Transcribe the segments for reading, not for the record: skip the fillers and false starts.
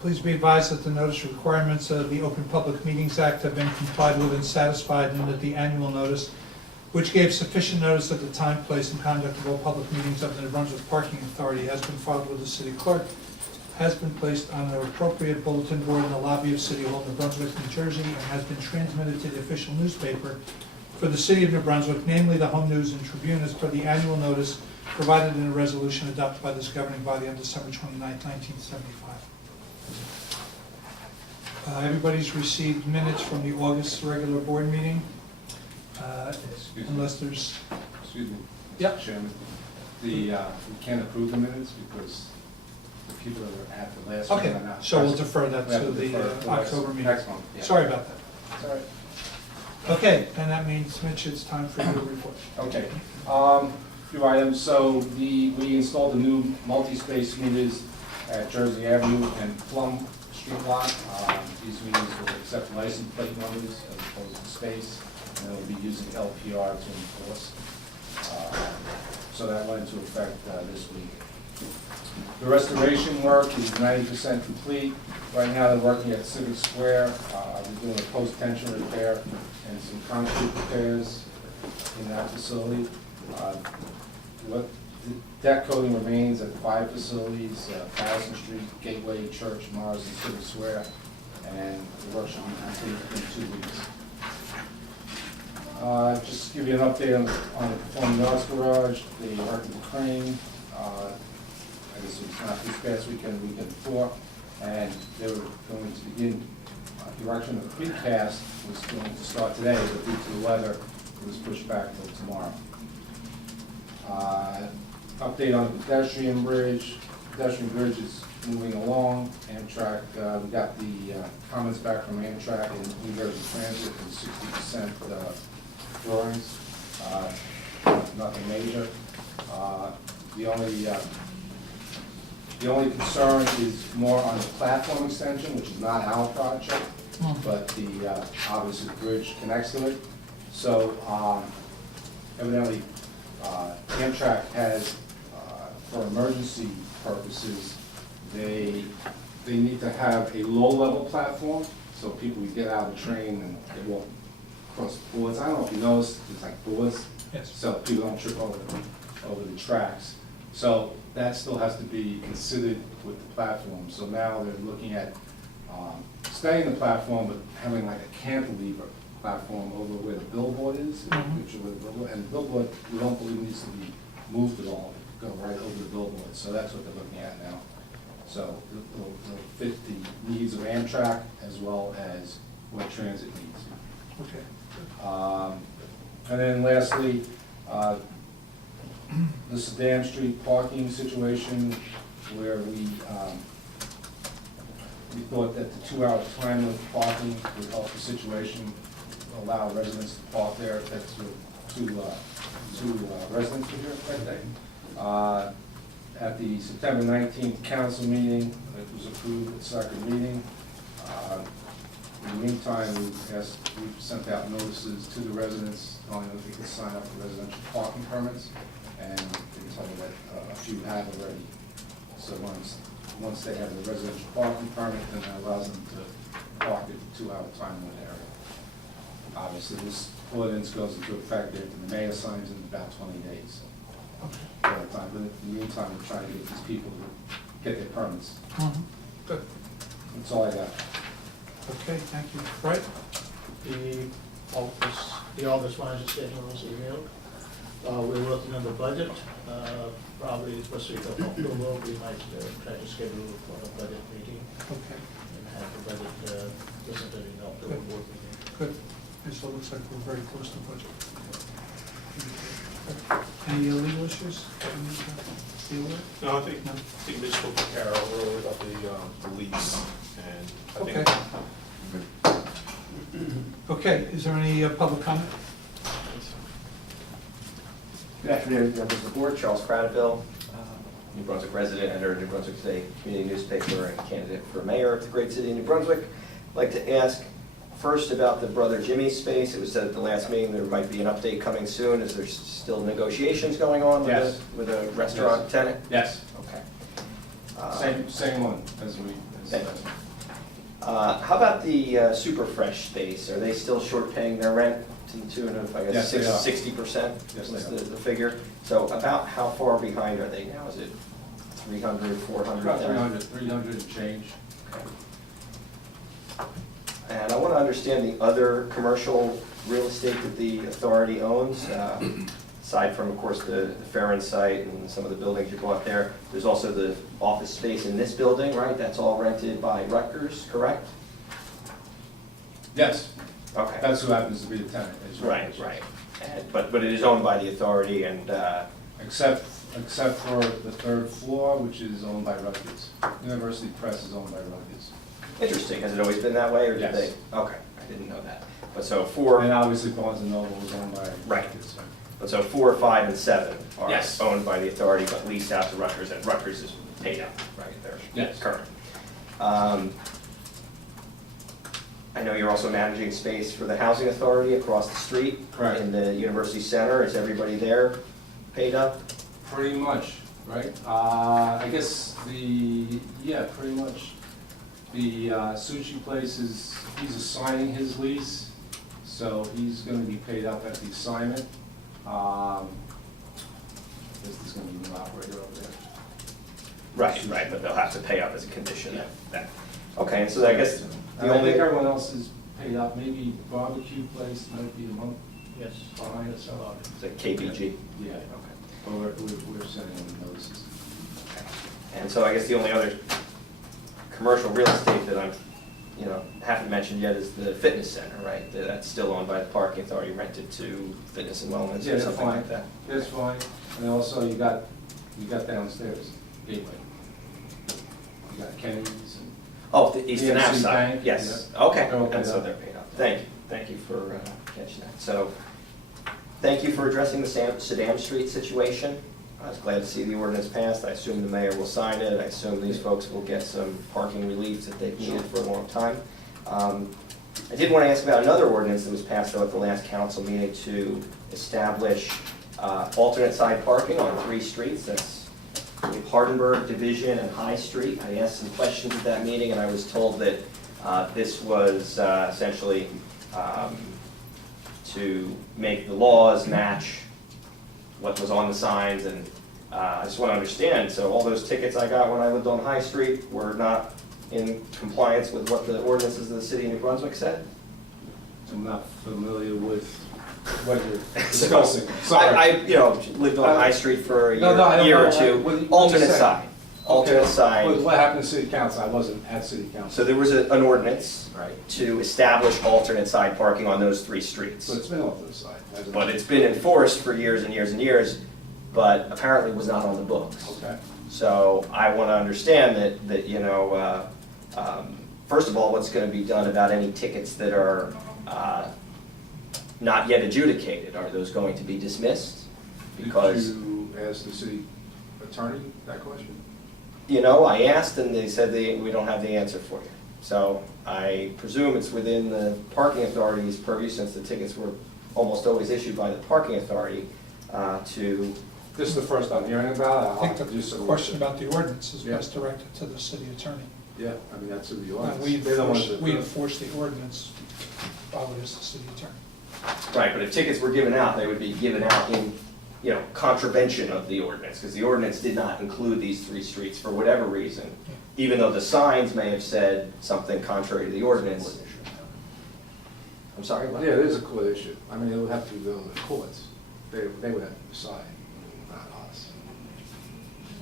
Please be advised that the notice requirements of the Open Public Meetings Act have been complied with and satisfied, and that the annual notice, which gave sufficient notice of the time, place, and conduct of all public meetings of the New Brunswick Parking Authority, has been filed with the city clerk, has been placed on an appropriate bulletin board in the lobby of City Hall, New Brunswick, New Jersey, and has been transmitted to the official newspaper for the city of New Brunswick, namely the Home News and Tribune, as per the annual notice provided in a resolution adopted by this governing body on December 29, 1975. Everybody's received minutes from the August regular board meeting. Unless there's... Excuse me. Yep. Mr. Chairman. We can't approve the minutes because the people that were at the last Okay, meeting are not. so we'll present. defer that We have to defer the to October meeting. Next month. Yeah. Sorry about that. It's all right. Okay, and that means, Mitch, it's time for you to report. Okay. Few items. So we installed the new multi-space meters at Jersey Avenue and Plum Street lot. These meters will accept license plate numbers as opposed to space, and they'll be using LPR to enforce. So that went into effect this week. The restoration work is 90% complete. Right now they're working at Civic Square. They're doing a post-tension repair and some concrete repairs in that facility. The deck coating remains at 5 facilities, Patterson Street, Gateway, Church, Mars, and Civic Square, and the work should be complete in 2 weeks. Just to give you an update on the Performing Arts Garage, they worked with the crane. I guess it was not this past weekend, weekend before, and they were going to begin erection of the precast was going to start today, but due to the weather, it was pushed back till tomorrow. Update on the pedestrian bridge. Pedestrian bridge is moving along. Amtrak, we got the comments back from Amtrak and New Jersey Transit for 60% drawings. Nothing major. The only concern is more on the platform extension, which is not our project, but the obviously the bridge connects to it. So evidently Amtrak has, for emergency purposes, they need to have a low-level platform so people can get out of the train and they walk across the boards. I don't know if you noticed, it's like boards, Yes. so people don't trip over the tracks. So that still has to be considered with the platform. So now they're looking at staying the platform, but having like a cantilever platform over where the billboard is, picture where the billboard, and the billboard, we don't believe needs to be moved at all, go right over the billboard. So that's what they're looking at now. So it'll fit the needs of Amtrak as well as what transit needs. Okay. And then lastly, the Sedan Street parking situation where we thought that the 2-hour time limit parking would help the situation, allow residents to park there. That's two residents were here that day. At the September 19th council meeting, it was approved at second reading. In the meantime, we've sent out notices to the residents, telling them if they can sign up for residential parking permits, and they can tell me that a few have already. So once they have the residential parking permit, then that allows them to park at the 2-hour time limit area. Obviously, this ordinance goes into effect after the mayor signs in about 20 days. So, but in the meantime, we're trying to get these people to get their permits. Good. That's all I got. Okay, thank you. Right? The August budget schedule was emailed. We're working on the budget. Probably first week of October, we might try to schedule for a budget meeting Okay, and have the budget presented in October board meeting. good. So it looks like we're very close to budget. Any legal issues that we need to deal with? No, I think Mitch spoke to Carol earlier about the lease, and I Okay. think. Okay, is there any public comment? Good afternoon, members of the board. Charles Cradaville, New Brunswick resident, editor of New Brunswick Today community newspaper, and candidate for mayor of the great city of New Brunswick. I'd like to ask first about the Brother Jimmy space. It was said at the last meeting there might be an update coming soon. Is there still negotiations going on with, Yes. with a restaurant tenant? Yes. Okay. Same one as Thank you. How about the Super Fresh space? Are they still short paying their rent to the tune of, I guess, Yes, they are. 60%? Yes, Was they are. the figure. So about how far behind are they now? Is it 300, 400? About 300 and change. And I want to understand the other commercial real estate that the authority owns. Aside from, of course, the Farron site and some of the buildings you bought there, there's also the office space in this building, right? That's all rented by Rutgers, correct? Yes, Okay. that's who happens to be the tenant. is Right. But it is owned by the authority and, Except for the third floor, which is owned by Rutgers. University Press is owned by Rutgers. interesting, has it always been that way, or did Yes. they? Okay, I didn't know that. But so 4, And obviously Barnes and Noble is owned by Right. Rutgers. but so 4, 5, and 7 are Yes. owned by the authority, but leased out to Rutgers, and Rutgers is paid out, right? They're Yes. current. I know you're also managing space for the housing authority across the street. Correct. In the University Center. Is everybody there paid up? Pretty much, right? I guess pretty much. The sushi place he's assigning his lease, so he's gonna be paid up at the assignment. I guess there's gonna be a new operator over there. Right, but they'll have to pay up as a condition Yeah. of that. Okay, and so I guess the And I only, think everyone else is paid up, maybe barbecue place might be a month Yes. behind us. is it KBG? Yeah, Okay. but we're sending them notices. And so I guess the only other commercial real estate that haven't mentioned yet is the fitness center, right? That's still owned by the parking authority, rented to fitness and wellness Yeah, or that's something fine. like that. That's fine, and also you got downstairs, Gateway. You got Kenny's and. Oh, the Eastern PNC Ave side, Bank, yes, yeah. okay, They're all paid and so up. they're paid up. Thank you for catching that. So, thank you for addressing the Saddam Street situation. I was glad to see the ordinance passed. I assume the mayor will sign it. I assume these folks will get some parking relief that they've needed for a long time. I did want to ask about another ordinance that was passed though at the last council meeting to establish alternate side parking on 3 streets. That's Hardenberg, Division, and High Street. I asked some questions at that meeting, and I was told that this was essentially to make the laws match what was on the signs, and I just want to understand, so all those tickets I got when I lived on High Street were not in compliance with what the ordinances of the city of New Brunswick said? I'm not familiar with what you're discussing. I lived on High Street for a No, I don't year or know. two. What you Alternate say? side, alternate Okay. side. What happened to city council? I wasn't at city council. So there was an ordinance to establish alternate side parking on those 3 streets. So it's been off to the side. hasn't it? But it's been enforced for years and years and years, but apparently was not on the books. Okay. So I want to understand that first of all, what's going to be done about any tickets that are not yet adjudicated? Are those going to be dismissed? Because, Did you ask the city attorney that question? I asked and they said we don't have the answer for you. So I presume it's within the parking authority's purview, since the tickets were almost always issued by the parking authority, to, This is the first I'm hearing about it. I I'll think have to do the some question work. about the ordinance is Yeah. best directed to the city attorney. Yeah, I mean, that's who the And ordinance. They're the ones that- we enforce the ordinance, probably as the city attorney. right, but if tickets were given out, they would be given out in, contravention of the ordinance, because the ordinance did not include these 3 streets for whatever reason, even though the signs may have said something contrary to the ordinance. I'm sorry, what? Yeah, it is a court issue. I mean, it would have to go to the courts. They would have to decide, not us.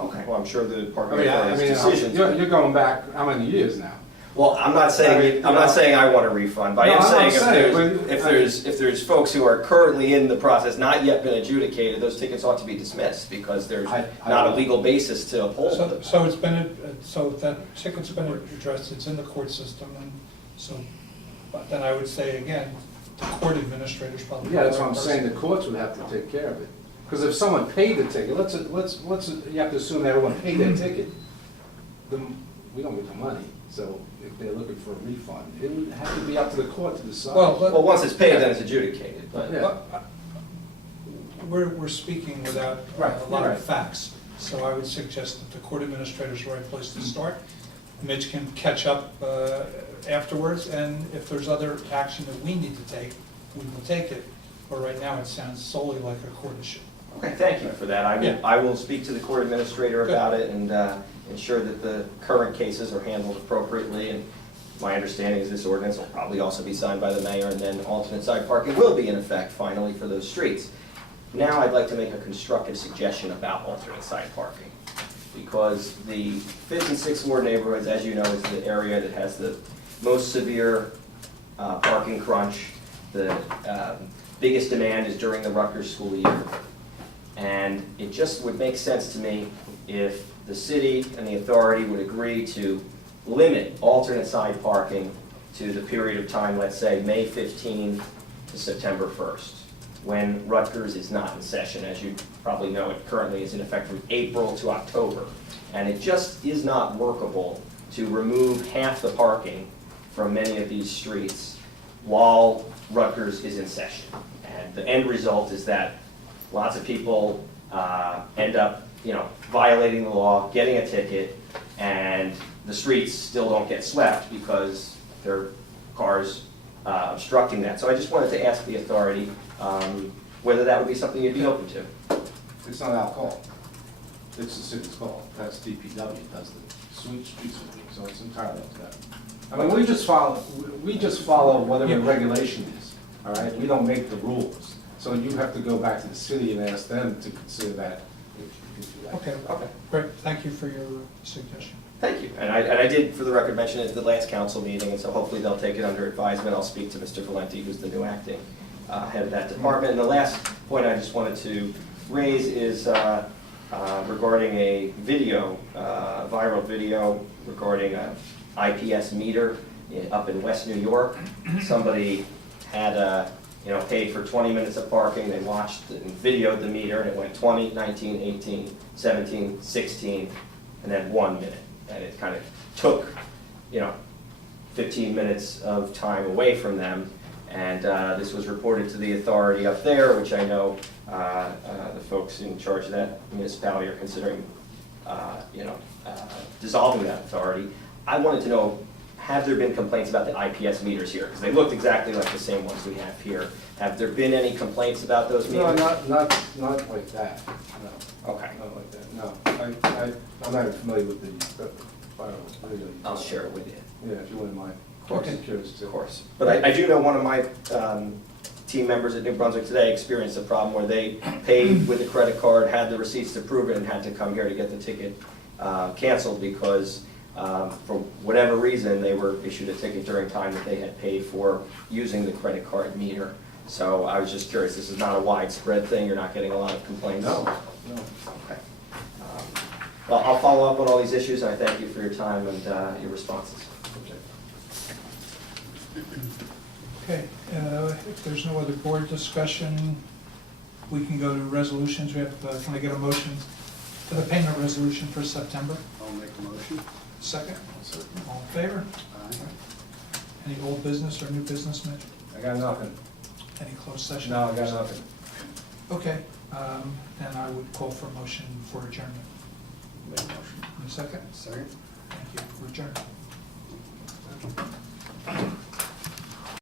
Okay, well, I'm sure the I parking mean, authority's decisions. you're going back, how many years now? Well, I'm not saying, I want a refund, but I No, am I'm saying not saying, but- if there's folks who are currently in the process, not yet been adjudicated, those tickets ought to be dismissed, because there's I- not a legal basis to uphold them. So it's been, so that ticket's been addressed, it's in the court system, and so, but then I would say again, the court administrator's probably. Yeah, that's what I'm the right saying, the person. courts would have to take care of it. Because if someone paid the ticket, you have to assume that everyone paid their ticket, then we don't get the money. So if they're looking for a refund, it would have to be up to the court to decide. Well, once it's paid, then it's adjudicated, but. Yeah. But, we're speaking without Right, a lot right. of facts, so I would suggest that the court administrator's the right place to start. Mitch can catch up afterwards, and if there's other action that we need to take, we will take it. But right now, it sounds solely like a court issue. Okay, thank you for that. Yeah. I will speak to the court administrator Good. about it and ensure that the current cases are handled appropriately. And my understanding is this ordinance will probably also be signed by the mayor, and then alternate side parking will be in effect finally for those streets. Now I'd like to make a constructive suggestion about alternate side parking, because the 5th and 6th Ward neighborhoods, as you know, is the area that has the most severe parking crunch. The biggest demand is during the Rutgers school year. And it just would make sense to me if the city and the authority would agree to limit alternate side parking to the period of time, let's say, May 15 to September 1st, when Rutgers is not in session. As you probably know, it currently is in effect from April to October. And it just is not workable to remove half the parking from many of these streets while Rutgers is in session. And the end result is that lots of people end up, violating the law, getting a ticket, and the streets still don't get swept because there are cars obstructing that. So I just wanted to ask the authority whether that would be something you'd be open to. It's not our call. It's the city's call. That's DPW does the street sweeping, so it's entirely up to them. I mean, we just follow whatever the regulation is, all right? We don't make the rules. So you have to go back to the city and ask them to consider that. Okay, great, thank you for your suggestion. Thank you. And I did, for the record, mention it at the last council meeting, and so hopefully they'll take it under advisement. I'll speak to Mr. Valenti, who's the new acting head of that department. And the last point I just wanted to raise is regarding a video, viral video regarding a IPS meter up in West New York. Somebody had paid for 20 minutes of parking. They watched and videoed the meter, and it went 20, 19, 18, 17, 16, and then 1 minute. And it kind of took, 15 minutes of time away from them. And this was reported to the authority up there, which I know the folks in charge of that municipality are considering, dissolving that authority. I wanted to know, have there been complaints about the IPS meters here? Because they looked exactly like the same ones we have here. Have there been any complaints about those meters? No, not like that, no. Okay. Not like that, no. I'm not even familiar with the video. I'll share it with you. Yeah, if you wouldn't mind. Of course. I'm curious too. Of course. But I do know one of my team members at New Brunswick today experienced a problem where they paid with a credit card, had the receipts to prove it, and had to come here to get the ticket canceled because for whatever reason, they were issued a ticket during time that they had paid for using the credit card meter. So I was just curious, this is not a widespread thing, you're not getting a lot of complaints? No. Okay. Well, I'll follow up on all these issues, and I thank you for your time and your responses. Okay, if there's no other board discussion, we can go to resolutions. We have, can I get a motion for the payment resolution for September? I'll make a motion. Second? All in favor? Aye. Any old business or new business, Mitch? I got nothing. Any closed session? No, I got nothing. Okay, then I would call for a motion for adjournment. Make a motion. Any second? Second. Thank you, for adjournment.